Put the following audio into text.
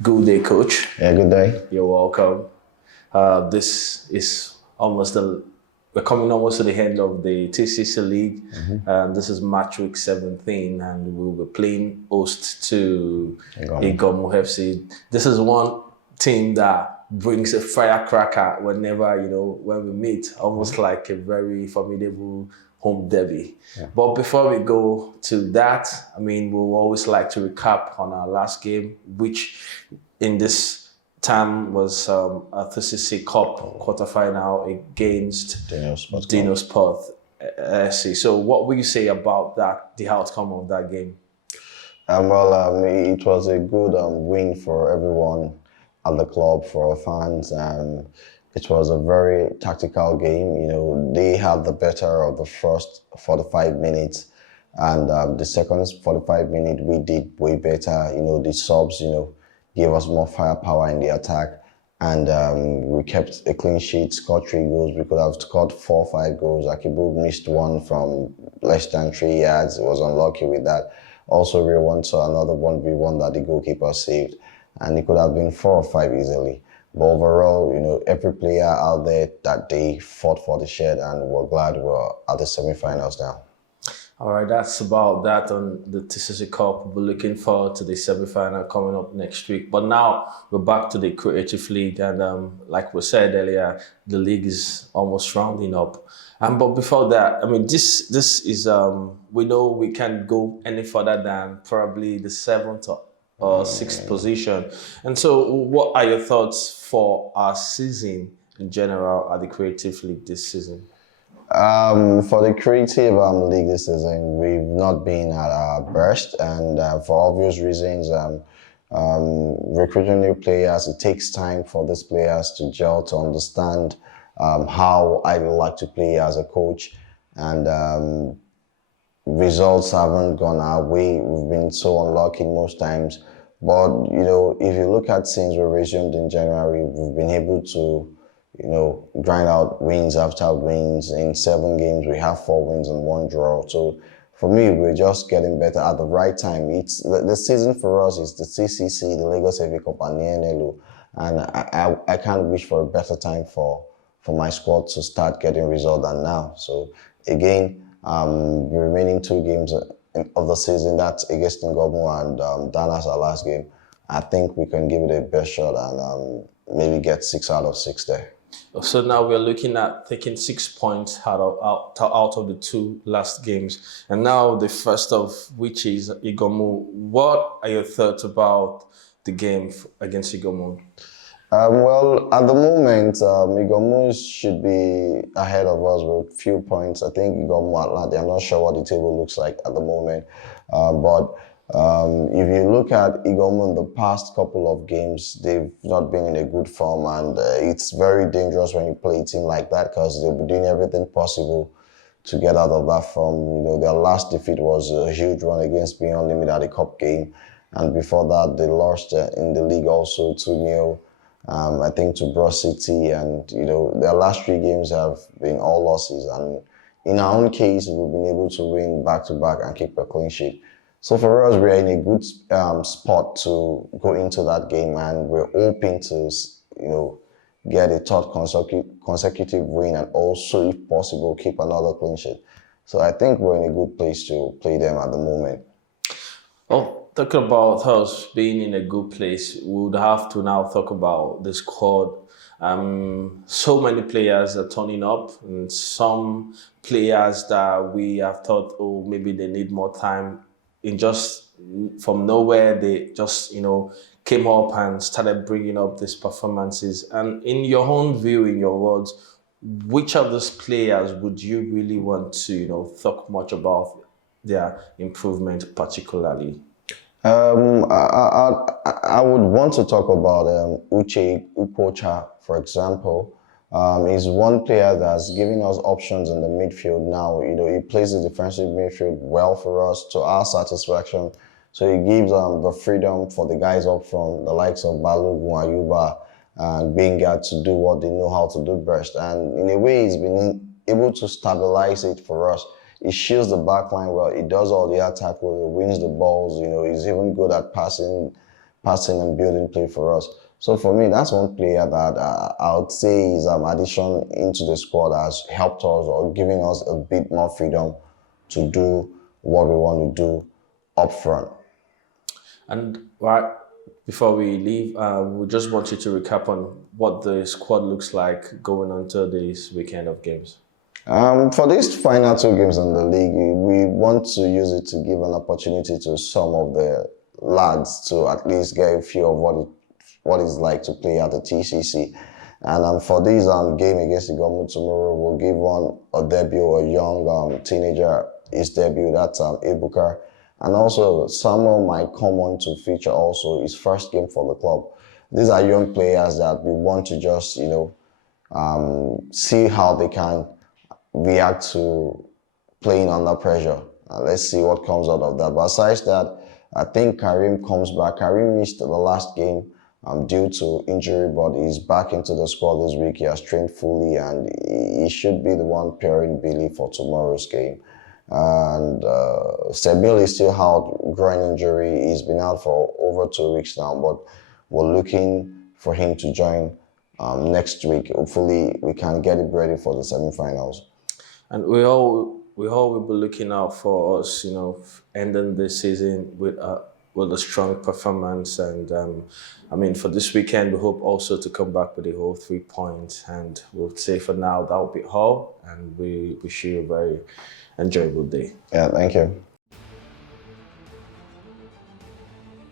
Good day, coach. Yeah, good day. You're welcome. This is almost the we're coming almost to the end of the TCC League. This is match week 17, and we'll be playing host to Iganmu. Iganmu FC. This is one team that brings a firecracker whenever when we meet, almost like a very formidable home derby. But before we go to that, I mean, we'll always like to recap on our last game, which in this time was a TCC Cup quarterfinal against Daniel Sports Dino Club. Sport SC. So, what will you say about that, the outcome of that game? It was a good win for everyone at the club, for our fans. It was a very tactical game. They had the better of the first 45 minutes, and the second 45 minutes we did way better. The subs, gave us more firepower in the attack, and we kept a clean sheet, scored 3 goals. We could have scored 4 or 5 goals. Akibu missed one from less than 3 yards. He was unlucky with that. Also, we won to another 1v1 that the goalkeeper saved, and it could have been 4 or 5 easily. But overall, every player out there that day fought for the shed, and we're glad we're at the semi-finals now. All right, that's about that on the TCC Cup. We're looking forward to the semi-final coming up next week. But now we're back to the Creative League, and like we said earlier, the league is almost rounding up. But before that, I mean, this is we know we can't go any further than probably the seventh or sixth position. And so, what are your thoughts for our season in general at the Creative League this season? For the creative league this season, we've not been at our best, and for obvious reasons, recruiting new players, it takes time for these players to gel, to understand how I would like to play as a coach, and results haven't gone our way. We've been so unlucky most times. But, if you look at since we resumed in January, we've been able to, grind out wins after wins. In 7 games, we have 4 wins and 1 draw. So for me, we're just getting better at the right time. It's the season for us is the CCC, the Lagos FA Cup, and the NLO. And I can't wish for a better time for my squad to start getting results than now. So again, the remaining 2 games of the season, that's against Iganmu and Dana's our last game. I think we can give it a best shot and maybe get 6 out of 6 there. So now we're looking at taking 6 points out of the 2 last games, and now the first of which is Iganmu. What are your thoughts about the game against Iganmu? At the moment, Iganmu should be ahead of us with few points. I think Iganmu Atlanta, I'm not sure what the table looks like at the moment. But if you look at Iganmu in the past couple of games, they've not been in a good form. And it's very dangerous when you play a team like that because they'll be doing everything possible to get out of that form. Their last defeat was a huge run against Beyond Limit at the cup game. And before that, they lost in the league also 2-0. I think to Bro City, and their last 3 games have been all losses. And in our own case, we've been able to win back to back and keep a clean sheet. So for us, we're in a good spot to go into that game, and we're hoping to, get a third consecutive win, and also, if possible, keep another clean sheet. So I think we're in a good place to play them at the moment. Well, talking about us being in a good place, we would have to now talk about the squad. So many players are turning up, and some players that we have thought, oh, maybe they need more time. In just from nowhere, they just came up and started bringing up these performances. And in your own view, in your words, which of those players would you really want to talk much about their improvement, particularly? I would want to talk about Uche Ukocha, for example. He's one player that's giving us options in the midfield now. He plays the defensive midfield well for us to our satisfaction. So he gives the freedom for the guys up front, the likes of Balogun, Ayuba, and Benga to do what they know how to do best. And in a way, he's been able to stabilize it for us. He shields the back line well. He does all the attack well. He wins the balls. He's even good at passing passing and building play for us. So for me, that's one player that I would say is addition into the squad has helped us or given us a bit more freedom to do what we want to do up front. And right before we leave, we just want you to recap on what the squad looks like going into this weekend of games. For these final two games in the league, we want to use it to give an opportunity to some of the lads to at least get a feel of what it's like to play at the TCC. And for this game against Iganmu tomorrow, we'll give one a debut, a young teenager, his debut, that's Ebuka. And also, Samuel might come on to feature also his first game for the club. These are young players that we want to just, see how they can react to playing under pressure. Let's see what comes out of that. But besides that, I think Karim comes back. Karim missed the last game due to injury, but he's back into the squad this week. He has trained fully, and he should be the one pairing Billy for tomorrow's game. And Sebil is still out, groin injury. He's been out for over 2 weeks now, but we're looking for him to join next week. Hopefully, we can get it ready for the semi-finals. And we all will be looking out for us, ending this season with a strong performance. And I mean, for this weekend, we hope also to come back with a whole 3 points. And we'll say for now that will be all. And we wish you a very enjoyable day. Yeah, thank you.